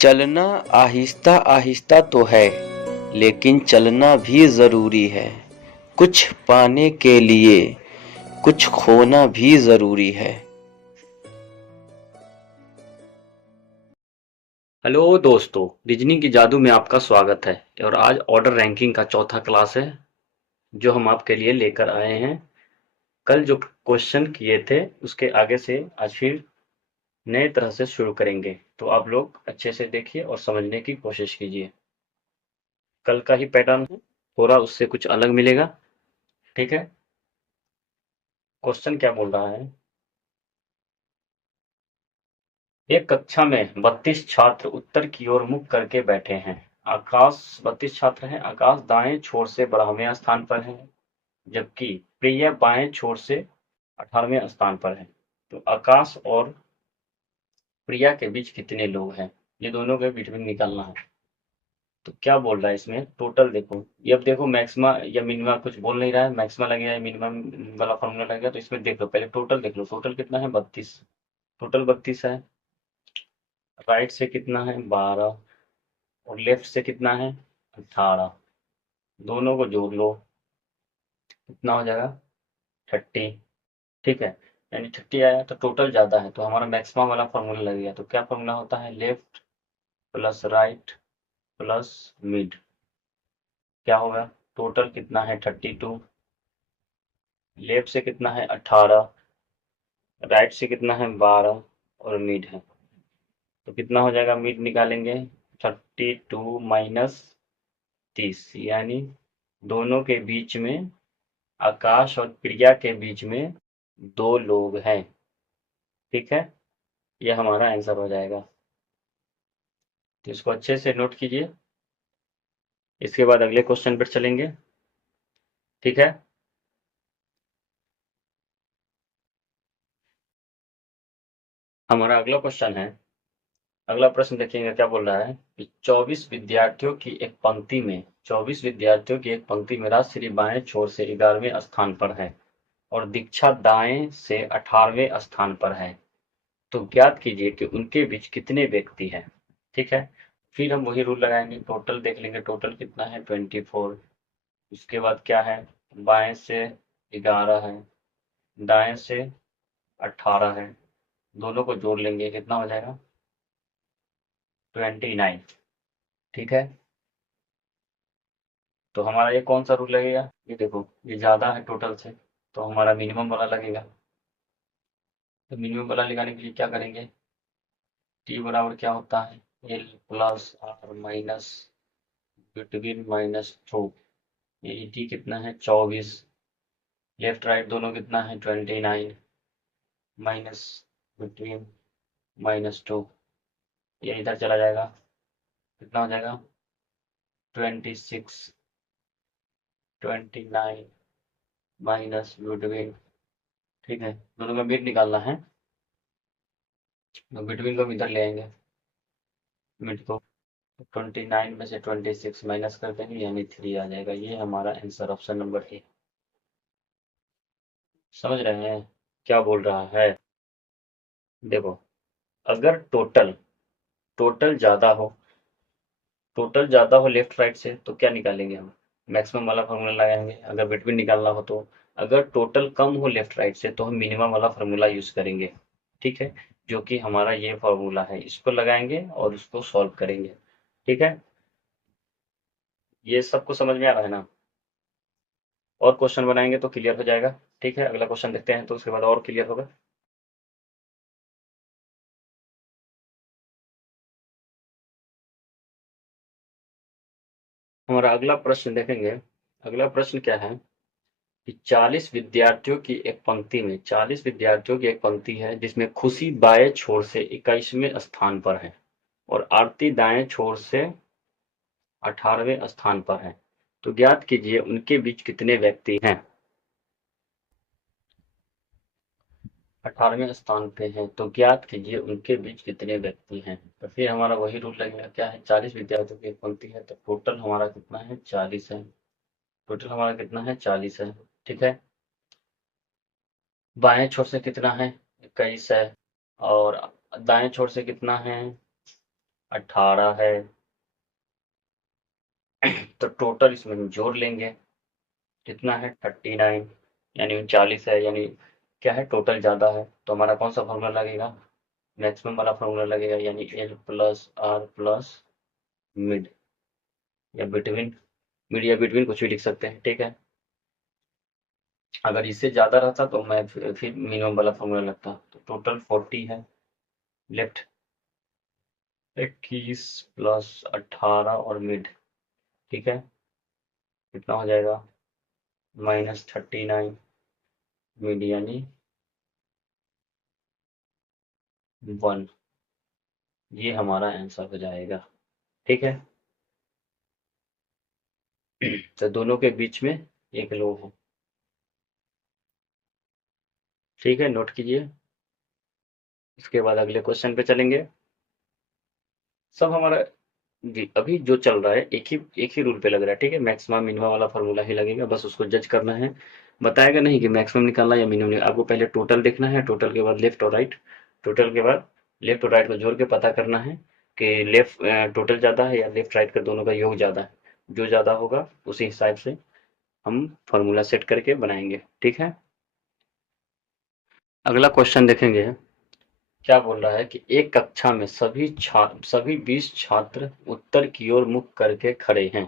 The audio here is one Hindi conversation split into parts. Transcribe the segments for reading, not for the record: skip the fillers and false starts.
चलना आहिस्ता आहिस्ता तो है, लेकिन चलना भी जरूरी है। कुछ पाने के लिए कुछ खोना भी जरूरी है। हेलो दोस्तों, रीजनिंग की जादू में आपका स्वागत है। और आज ऑर्डर रैंकिंग का चौथा क्लास है जो हम आपके लिए लेकर आए हैं। कल जो क्वेश्चन किए थे उसके आगे से आज फिर नए तरह से शुरू करेंगे, तो आप लोग अच्छे से देखिए और समझने की कोशिश कीजिए। कल का ही पैटर्न है, थोड़ा उससे कुछ अलग मिलेगा। ठीक है। क्वेश्चन क्या बोल रहा है? एक कक्षा में 32 छात्र उत्तर की ओर मुख करके बैठे हैं। आकाश 32 छात्र हैं। आकाश दाएं छोर से 12वें स्थान पर है, जबकि प्रिय बाएं छोर से 18वें स्थान पर है। तो आकाश और प्रिया के बीच कितने लोग हैं, ये दोनों के बीच में निकालना है। तो क्या बोल रहा है इसमें? टोटल देखो, ये अब देखो मैक्सिमा या मिनिमा कुछ बोल नहीं रहा है। मैक्सिमा लगेगा या मिनिमम वाला फॉर्मूला लगेगा। तो इसमें देख लो, पहले टोटल देख लो। टोटल कितना है? 32। टोटल 32 है। राइट से कितना है? 12। और लेफ्ट से कितना है? 18। दोनों को जोड़ लो, कितना हो जाएगा? 30। ठीक है, यानी 30 आया। तो टोटल ज्यादा है तो हमारा मैक्सिमम वाला फॉर्मूला लगेगा। तो क्या फॉर्मूला होता है? Left plus right plus mid. क्या होगा? टोटल कितना है? 32। लेफ्ट से कितना है? 18। राइट से कितना है? 12। और मिड है, तो कितना हो जाएगा? मिड निकालेंगे। 32 माइनस 30, यानी दोनों के बीच में, आकाश और प्रिया के बीच में 2 लोग हैं। ठीक है, ये हमारा आंसर हो जाएगा। तो इसको अच्छे से नोट कीजिए। इसके बाद अगले क्वेश्चन पर चलेंगे। ठीक है। हमारा अगला क्वेश्चन है, अगला प्रश्न देखेंगे क्या बोल रहा है कि 24 विद्यार्थियों की एक पंक्ति में 24 विद्यार्थियों की एक पंक्ति में राजश्री बाएं छोर से 11वें स्थान पर है और दीक्षा दाएं से 18वें स्थान पर है। तो ज्ञात कीजिए कि उनके बीच कितने व्यक्ति हैं। ठीक है, फिर हम वही रूल लगाएंगे। टोटल देख लेंगे, टोटल कितना है? 24। उसके बाद क्या है? बाएं से 11 है, दाएं से 18 है। दोनों को जोड़ लेंगे, कितना हो जाएगा? 29। ठीक है, तो हमारा ये कौन सा रूल लगेगा? ये देखो, ये ज्यादा है टोटल से, तो हमारा मिनिमम वाला लगेगा। तो मिनिमम वाला लगाने के लिए क्या करेंगे? टी बराबर क्या होता है? L plus R minus between minus two. ये टी कितना है? 24। लेफ्ट राइट दोनों कितना है? 29 माइनस बिटवीन -2। ये इधर चला जाएगा, कितना हो जाएगा? 26। 29 माइनस बिटवीन। ठीक है, दोनों का मिड निकालना है, तो बिटवीन को हम इधर ले आएंगे। मिड को 29 में से 26 माइनस कर देंगे, यानी 3 आ जाएगा। ये हमारा आंसर ऑप्शन नंबर ए। समझ रहे हैं क्या बोल रहा है? देखो, अगर टोटल टोटल ज्यादा हो टोटल ज्यादा हो लेफ्ट राइट से, तो क्या निकालेंगे हम? मैक्सिमम वाला फार्मूला लगाएंगे। अगर बिटवीन निकालना हो तो, अगर टोटल कम हो लेफ्ट राइट से, तो हम मिनिमम वाला फार्मूला यूज करेंगे। ठीक है, जो कि हमारा ये फार्मूला है, इसको लगाएंगे और इसको सॉल्व करेंगे। ठीक है, ये सबको समझ में आ रहा है ना? और क्वेश्चन बनाएंगे तो क्लियर हो जाएगा। ठीक है, अगला क्वेश्चन देखते हैं तो उसके बाद और क्लियर होगा। हमारा अगला प्रश्न देखेंगे। अगला प्रश्न क्या है कि 40 विद्यार्थियों की एक पंक्ति है जिसमें खुशी बाएं छोर से 21वें स्थान पर है और आरती दाएं छोर से 18वें स्थान पर है। तो ज्ञात कीजिए उनके बीच कितने व्यक्ति हैं। 18वें स्थान पे है, तो ज्ञात कीजिए उनके बीच कितने व्यक्ति हैं। तो फिर हमारा वही रूल लगेगा। क्या है? 40 विद्यार्थियों की एक पंक्ति है, तो टोटल हमारा कितना है? 40 है। टोटल हमारा कितना है? 40 है। ठीक है, बाएं छोर से कितना है? 21 है। और दाएं छोर से कितना है? 18 है, तो टोटल इसमें हम जोड़ लेंगे। कितना है? 39, यानी 39 है, यानी क्या है, टोटल ज़्यादा है, तो हमारा कौन सा फॉर्मूला लगेगा? मैक्सिमम वाला फॉर्मूला लगेगा, यानी L plus R plus mid, या बिटवीन, मिड या बिटवीन कुछ भी लिख सकते हैं, ठीक है। अगर इससे ज़्यादा रहता तो मैं फिर मिनिमम वाला फॉर्मूला लगता, तो टोटल 40 है। लेफ्ट 21 प्लस 18 और मिड, ठीक है, कितना हो जाएगा? -39 मिड, यानी 1। ये हमारा आंसर हो जाएगा, ठीक है। तो दोनों के बीच में एक लो है, ठीक है, नोट कीजिए। इसके बाद अगले क्वेश्चन पे चलेंगे। सब हमारा जी अभी जो चल रहा है एक ही रूल पे लग रहा है, ठीक है। मैक्सिमम मिनिमम वाला फॉर्मूला ही लगेगा, बस उसको जज करना है। बताएगा नहीं कि मैक्सिमम निकालना या मिनिमम, आपको पहले टोटल देखना है, टोटल के बाद लेफ्ट और राइट, टोटल के बाद लेफ्ट और राइट को जोड़ के पता करना है कि लेफ्ट टोटल ज़्यादा है या लेफ्ट राइट का दोनों का योग ज़्यादा है। जो ज़्यादा होगा उसी हिसाब से हम फॉर्मूला सेट करके बनाएंगे, ठीक है। अगला क्वेश्चन देखेंगे। क्या बोल रहा है कि एक कक्षा में सभी 20 छात्र उत्तर की ओर मुख करके खड़े हैं,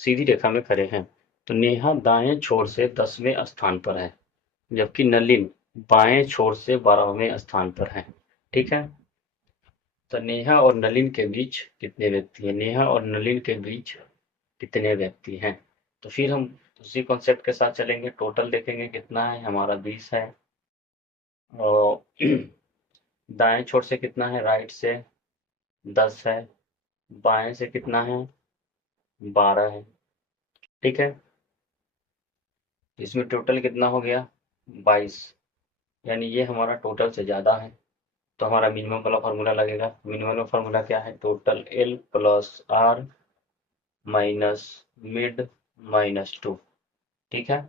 सीधी रेखा में खड़े हैं। तो नेहा दाएं छोर से 10वें स्थान पर है, जबकि नलिन बाएं छोर से 12वें स्थान पर है, ठीक है। तो नेहा और नलिन के बीच कितने व्यक्ति हैं? नेहा और नलिन के बीच कितने व्यक्ति हैं? तो फिर हम उसी कॉन्सेप्ट के साथ चलेंगे, टोटल देखेंगे कितना है, हमारा 20 है। और दाएं छोर से कितना है? राइट से 10 है, बाएं से कितना है? 12 है, ठीक है। इसमें टोटल कितना हो गया? 22, यानी ये हमारा टोटल से ज़्यादा है, तो हमारा मिनिमम वाला फार्मूला लगेगा। मिनिमम फार्मूला क्या है? Total L plus R minus mid -2, ठीक है।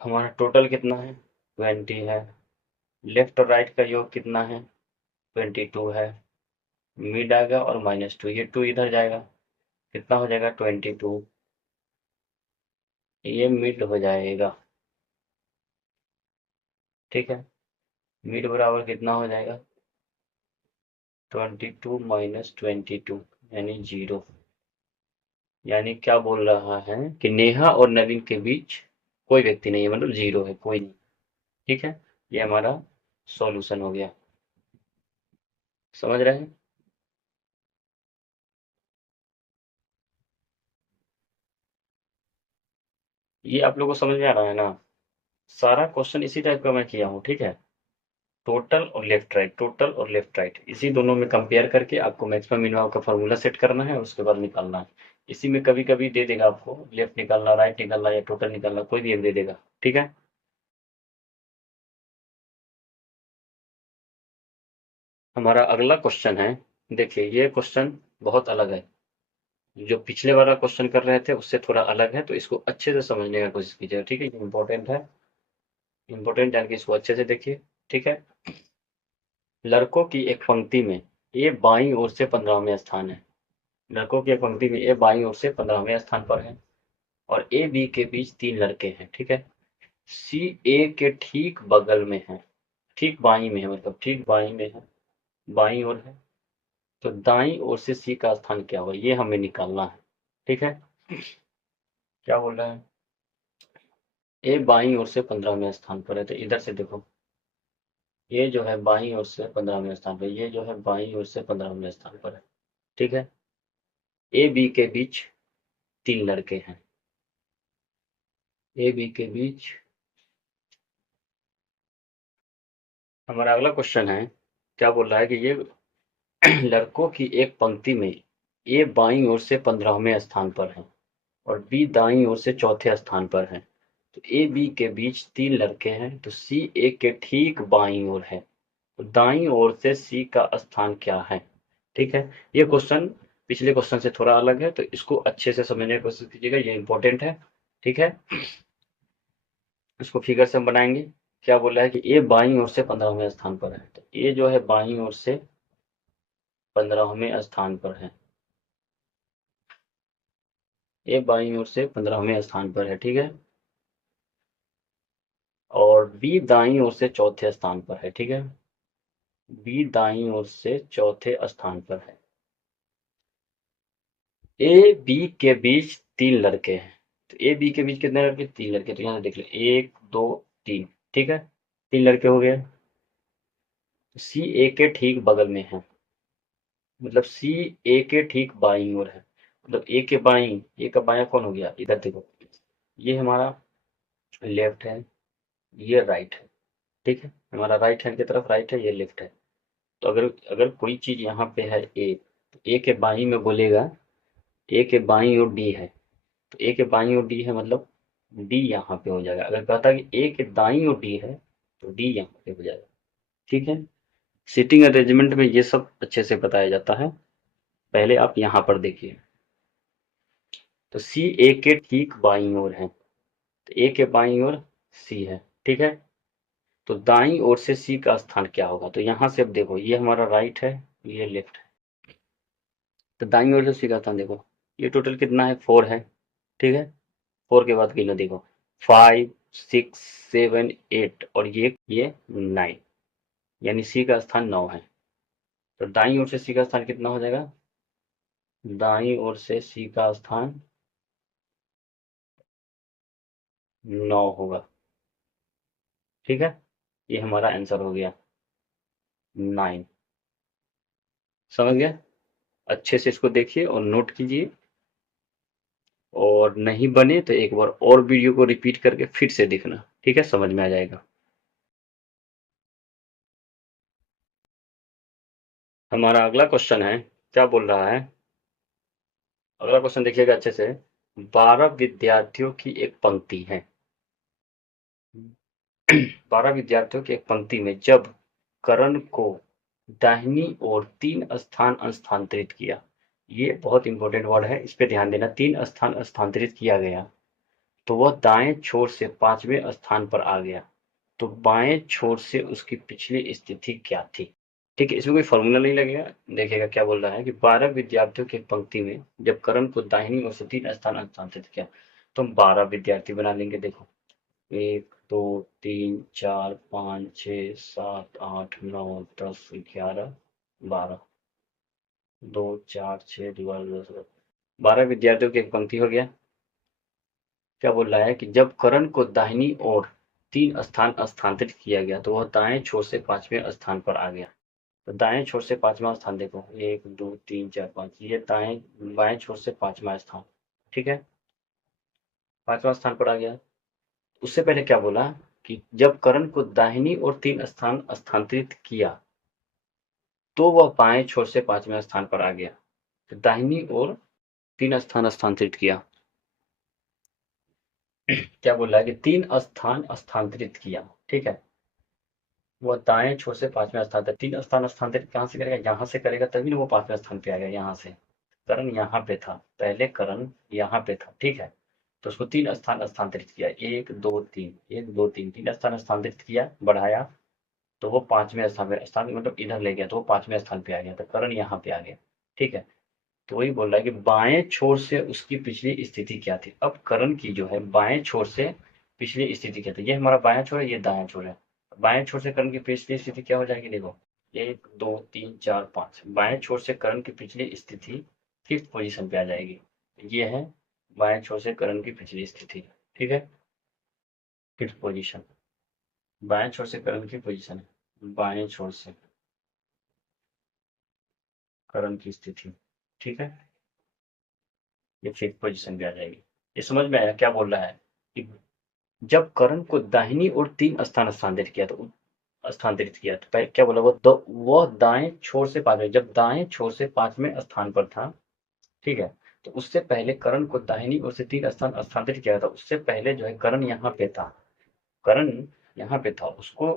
हमारा टोटल कितना है? 20 है। लेफ्ट और राइट का योग कितना है? 22 है। मिड आएगा और -2, ये 2 इधर जाएगा, कितना हो जाएगा? 22, ये मिड हो जाएगा, ठीक है। मिड बराबर कितना हो जाएगा? 22 माइनस 22, यानी 0। यानी क्या बोल रहा है कि नेहा और नवीन के बीच कोई व्यक्ति नहीं है, मतलब 0 है, कोई नहीं, ठीक है। ये हमारा सॉल्यूशन हो गया, समझ रहे हैं? ये आप लोगों को समझ में आ रहा है ना? सारा क्वेश्चन इसी टाइप का मैं किया हूँ, ठीक है। टोटल और लेफ्ट राइट, टोटल और लेफ्ट राइट, इसी दोनों में कंपेयर करके आपको मैक्सिमम मिनिमम का फॉर्मूला सेट करना है और उसके बाद निकालना है। इसी में कभी कभी दे देगा आपको लेफ्ट निकालना, राइट निकालना या टोटल निकालना, कोई भी एक दे देगा, ठीक है। हमारा अगला क्वेश्चन है, देखिए ये क्वेश्चन बहुत अलग है, जो पिछले वाला क्वेश्चन कर रहे थे उससे थोड़ा अलग है, तो इसको अच्छे से समझने का कोशिश कीजिएगा, ठीक है। ये इंपॉर्टेंट है, इंपॉर्टेंट यानी कि इसको अच्छे से देखिए, ठीक है। लड़कों की एक पंक्ति में ए बाईं ओर से 15वें स्थान है, लड़कों की एक पंक्ति में ए बाईं ओर से 15वें स्थान पर है, और ए बी के बीच 3 लड़के हैं, ठीक है। सी ए के ठीक बगल में है, ठीक बाईं में है, मतलब ठीक बाईं में है, बाईं ओर है। तो दाईं ओर से सी का स्थान क्या होगा, ये हमें निकालना है, ठीक है। क्या बोल रहा है? ए बाईं ओर से 15वें स्थान पर है, तो इधर से देखो, ये जो है बाईं ओर से 15वें स्थान पर, ये जो है बाईं ओर से 15वें स्थान पर है, ठीक है। ए बी के बीच 3 लड़के हैं, ए बी के बीच। हमारा अगला क्वेश्चन है, क्या बोल रहा है कि ये लड़कों की एक पंक्ति में ए बाईं ओर से 15वें स्थान पर है और बी दाईं ओर से चौथे स्थान पर है। तो ए बी के बीच 3 लड़के हैं, तो सी ए के ठीक बाईं ओर है, तो दाईं ओर से सी का स्थान क्या है, ठीक है। ये क्वेश्चन पिछले क्वेश्चन से थोड़ा अलग है, तो इसको अच्छे से समझने की कोशिश कीजिएगा, ये इंपॉर्टेंट है, ठीक है। इसको फिगर से हम बनाएंगे। क्या बोल रहा है कि ए बाईं ओर से 15वें स्थान पर है, तो ए जो है बाईं ओर से 15वें स्थान पर है। ए बाईं ओर से 15वें स्थान पर है, ठीक है। और बी दाईं ओर से चौथे स्थान पर है, ठीक है। बी दाईं ओर से चौथे स्थान पर है। ए बी के बीच 3 लड़के हैं। तो ए बी के बीच कितने लड़के? 3 लड़के। तो यहाँ से देख ले, 1 2 3, ठीक है। 3 लड़के हो गए। सी ए के ठीक बगल में है, मतलब सी ए के ठीक बाईं ओर है। मतलब ए के बाईं, ए का बायां कौन हो गया? इधर देखो, ये हमारा लेफ्ट है, ये राइट है, ठीक है। हमारा राइट हैंड की तरफ राइट है, ये लेफ्ट है। तो अगर अगर कोई चीज यहाँ पे है ए, तो ए के बाईं में बोलेगा, ए के बाईं ओर डी है। तो ए के बाईं ओर डी है, मतलब डी यहाँ पे हो जाएगा। अगर कहता कि ए के दाईं ओर डी है, तो डी यहाँ पे हो जाएगा, ठीक है। सीटिंग अरेंजमेंट में ये सब अच्छे से बताया जाता है। पहले आप यहाँ पर देखिए, तो सी ए के ठीक बाईं ओर है। तो ए के बाईं ओर सी है, ठीक है। तो दाईं ओर से सी का स्थान क्या होगा? तो यहाँ से अब देखो, ये हमारा राइट है, ये लेफ्ट है। तो दाईं ओर से सी का स्थान देखो, ये टोटल कितना है? 4 है, ठीक है। 4 के बाद गिनो, देखो 5 6 7 8 और ये 9, यानी सी का स्थान 9 है। तो दाईं ओर से सी का स्थान कितना हो जाएगा? दाईं ओर से सी का स्थान 9 होगा, ठीक है। ये हमारा आंसर हो गया 9। समझ गया? अच्छे से इसको देखिए और नोट कीजिए, और नहीं बने तो एक बार और वीडियो को रिपीट करके फिर से देखना, ठीक है, समझ में आ जाएगा। हमारा अगला क्वेश्चन है, क्या बोल रहा है? अगला क्वेश्चन देखिएगा अच्छे से। 12 विद्यार्थियों की एक पंक्ति है। 12 विद्यार्थियों की एक पंक्ति में जब करण को दाहिनी ओर 3 स्थान स्थानांतरित किया, ये बहुत इंपॉर्टेंट वर्ड है, इस पे ध्यान देना। 3 स्थान स्थानांतरित किया गया, तो वह दाएं छोर से 5वें स्थान पर आ गया। तो बाएं छोर से उसकी पिछली स्थिति क्या थी? ठीक है, इसमें कोई फॉर्मूला नहीं लगेगा। देखिएगा क्या बोल रहा है कि 12 विद्यार्थियों की एक पंक्ति में जब करण को दाहिनी ओर से 3 स्थान स्थानांतरित किया, तो हम 12 विद्यार्थी बना लेंगे। देखो, 1 2 3 4 5 6 7 8 9 10 11 12, 2 4 6 12 विद्यार्थियों की एक पंक्ति हो गया। क्या बोल रहा है कि जब करण को दाहिनी ओर 3 स्थान स्थानांतरित किया गया, तो वह दाएं छोर से 5वें स्थान पर आ गया। तो दाएं छोर से 5वां स्थान देखो, 1 2 3 4 5, ये दाएं बाएं छोर से 5वां स्थान, ठीक है। 5वां स्थान पर आ गया। उससे पहले क्या बोला कि जब करण को दाहिनी ओर 3 स्थान स्थानांतरित किया, तो वह बाएं छोर से 5वें स्थान पर आ गया। तो दाहिनी ओर 3 स्थान स्थानांतरित किया। क्या बोल रहा है कि 3 स्थान स्थानांतरित किया, ठीक है। वो दाएं छोर से 5वें स्थान तक 3 स्थान स्थानांतरित कहाँ से करेगा? यहाँ से करेगा, तभी ना वो 5वें स्थान पे आएगा। यहाँ से करण यहाँ पे था, पहले करण यहाँ पे था, ठीक है। तो उसको 3 स्थान स्थानांतरित किया, 1 2 3, 1 2 3, 3 स्थान स्थानांतरित किया, बढ़ाया, तो वो 5वें स्थान पे, स्थान मतलब इधर ले गया, तो वो 5वें स्थान पे आ गया, तो करण यहाँ पे आ गया, ठीक है। तो वही बोल रहा है कि बाएं छोर से उसकी पिछली स्थिति क्या थी। अब करण की जो है बाएं छोर से पिछली स्थिति क्या थी? ये हमारा बायां छोर है, ये दायां छोर है। बाएं छोर से करण की पिछली स्थिति क्या हो जाएगी? देखो, 1 2 3 4 5, बाएं छोर से करण की पिछली स्थिति 5th पोजीशन पे आ जाएगी। ये है बाएं छोर से करण की पिछली स्थिति, ठीक है। 5th पोजीशन, बाएं छोर से करण की पोजीशन है, बाएं छोर से करण की स्थिति, ठीक है। ये 5th पोजीशन पे आ जाएगी। ये समझ में आया क्या बोल रहा है कि जब करण को दाहिनी ओर 3 स्थान स्थानांतरित किया, तो क्या बोला? वह दाएं छोर से 5वें, जब दाएं छोर से 5वें स्थान पर था, ठीक है। तो उससे पहले करण को दाहिनी ओर से 3 स्थान स्थानांतरित किया था। उससे पहले जो है करण यहाँ पे था, करण यहाँ पे था, उसको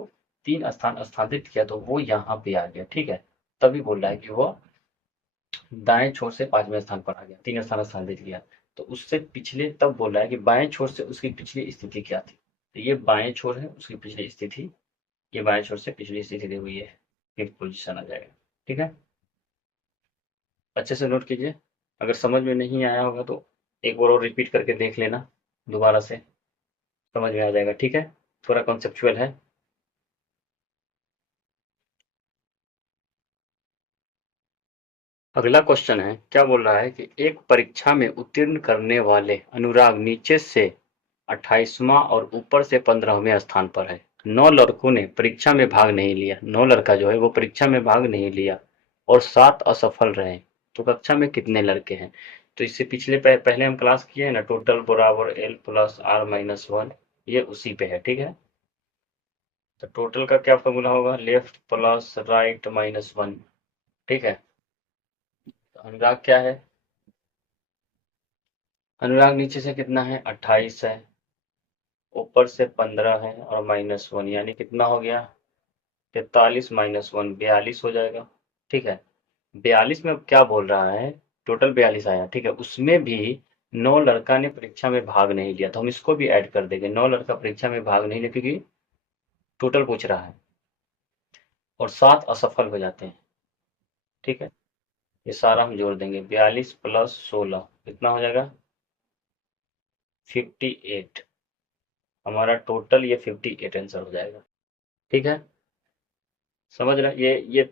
3 स्थान स्थानांतरित किया, तो वो यहाँ पे आ गया, ठीक है। तभी बोल रहा है कि वो दाएं छोर से 5वें स्थान पर आ गया, 3 स्थान स्थानांतरित किया। तो उससे पिछले, तब बोल रहा है कि बाएं छोर से उसकी पिछली स्थिति क्या थी। तो ये बाएं छोर है, उसकी पिछली स्थिति, ये बाएं छोर से पिछली स्थिति दी हुई है, 5th पोजीशन आ जाएगा, ठीक है। अच्छे से नोट कीजिए। अगर समझ में नहीं आया होगा तो एक बार और रिपीट करके देख लेना दोबारा से, समझ में आ जाएगा, ठीक है। थोड़ा कॉन्सेप्चुअल है। अगला क्वेश्चन है, क्या बोल रहा है कि एक परीक्षा में उत्तीर्ण करने वाले अनुराग नीचे से 28वां और ऊपर से 15वें स्थान पर है। 9 लड़कों ने परीक्षा में भाग नहीं लिया, 9 लड़का जो है वो परीक्षा में भाग नहीं लिया और 7 असफल रहे। तो कक्षा में कितने लड़के हैं? तो इससे पिछले पहले हम क्लास किए हैं ना, टोटल बराबर L plus R minus one, ये उसी पे है, ठीक है। तो टोटल का क्या फॉर्मूला होगा, left plus right minus one, ठीक है। तो अनुराग क्या है, अनुराग नीचे से कितना है, 28 है, ऊपर से 15 है और माइनस वन, यानी कितना हो गया, 43 माइनस वन 42 हो जाएगा, ठीक है। 42 में अब क्या बोल रहा है, टोटल 42 आया, ठीक है। उसमें भी 9 लड़का ने परीक्षा में भाग नहीं लिया, तो हम इसको भी ऐड कर देंगे, 9 लड़का परीक्षा में भाग नहीं लिया क्योंकि टोटल पूछ रहा है, और 7 असफल हो जाते हैं, ठीक है। ये सारा हम जोड़ देंगे, 42 प्लस 16 कितना हो जाएगा, 58। हमारा टोटल ये 58 आंसर हो जाएगा, ठीक है। समझ रहे, ये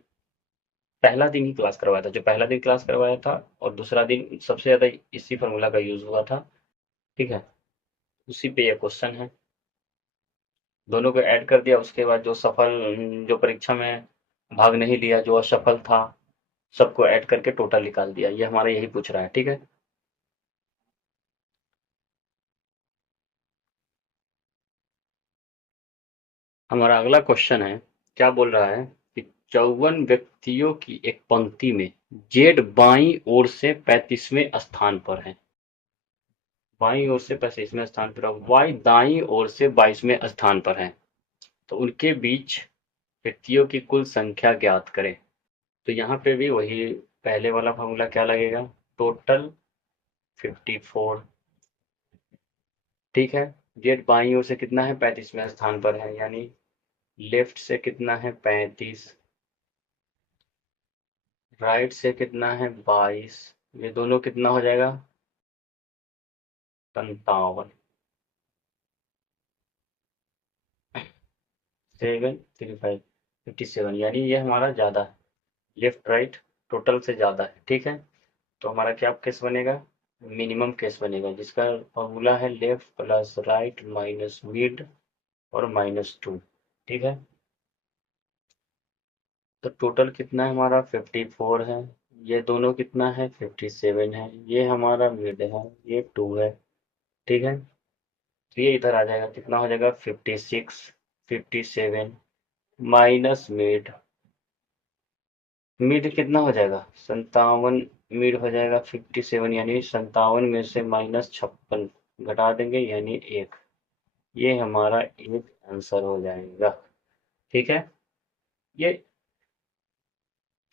पहला दिन ही क्लास करवाया था, जो पहला दिन क्लास करवाया था और दूसरा दिन सबसे ज्यादा इसी फॉर्मूला का यूज हुआ था, ठीक है। उसी पे ये क्वेश्चन है, दोनों को ऐड कर दिया, उसके बाद जो सफल, जो परीक्षा में भाग नहीं लिया, जो असफल था, सबको ऐड करके टोटल निकाल दिया, ये हमारा यही पूछ रहा है, ठीक है। हमारा अगला क्वेश्चन है, क्या बोल रहा है कि 54 व्यक्तियों की एक पंक्ति में जेड बाईं ओर से 35वें स्थान पर है, बाईं ओर से 35वें स्थान पर, वाई दाईं ओर से 22वें स्थान पर है, तो उनके बीच व्यक्तियों की कुल संख्या ज्ञात करें। तो यहाँ पे भी वही पहले वाला फॉर्मूला क्या लगेगा, टोटल 54, ठीक है। जेड बाईं ओर से कितना है, 35वें स्थान पर है, यानी लेफ्ट से कितना है, 35, राइट से कितना है, 22, ये दोनों कितना हो जाएगा, 57, 7 3 5 57, यानी ये हमारा ज़्यादा है, लेफ्ट राइट टोटल से ज़्यादा है, ठीक है। तो हमारा क्या केस बनेगा, मिनिमम केस बनेगा, जिसका फॉर्मूला है left plus right minus mid और -2, ठीक है। तो टोटल कितना है हमारा, 54 है, ये दोनों कितना है, 57 है, ये हमारा मिड है, ये 2 है, ठीक है। तो ये इधर आ जाएगा, कितना हो जाएगा, 56, 57 माइनस मिड, मिड कितना हो जाएगा, 57, मिड हो जाएगा 57, यानी 57 में से -56 घटा देंगे, यानी 1, ये हमारा एक आंसर हो जाएगा, ठीक है। ये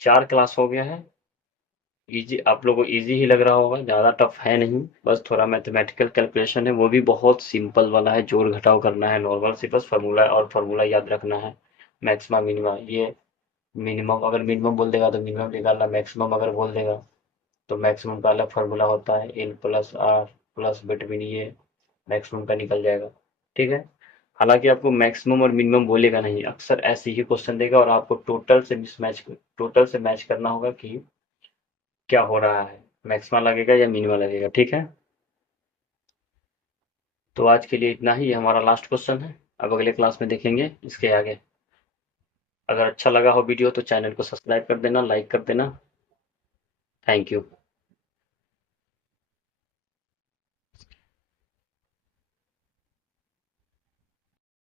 4 क्लास हो गया है, इजी, आप लोगों को इजी ही लग रहा होगा, ज़्यादा टफ है नहीं, बस थोड़ा मैथमेटिकल कैलकुलेशन है, वो भी बहुत सिंपल वाला है, जोड़ घटाव करना है नॉर्मल से, बस फार्मूला और फार्मूला याद रखना है, मैक्सिमा मिनिमा, ये मिनिमम अगर मिनिमम बोल देगा तो मिनिमम निकालना, मैक्सिमम अगर बोल देगा तो मैक्सिमम का अलग फार्मूला होता है, L plus R plus between, ये मैक्सिमम का निकल जाएगा, ठीक है। हालांकि आपको मैक्सिमम और मिनिमम बोलेगा नहीं, अक्सर ऐसे ही क्वेश्चन देगा और आपको टोटल से मैच करना होगा कि क्या हो रहा है, मैक्सिमा लगेगा या मिनिमा लगेगा, ठीक है। तो आज के लिए इतना ही, ये हमारा लास्ट क्वेश्चन है, अब अगले क्लास में देखेंगे इसके आगे। अगर अच्छा लगा हो वीडियो तो चैनल को सब्सक्राइब कर देना, लाइक कर देना। Thank you.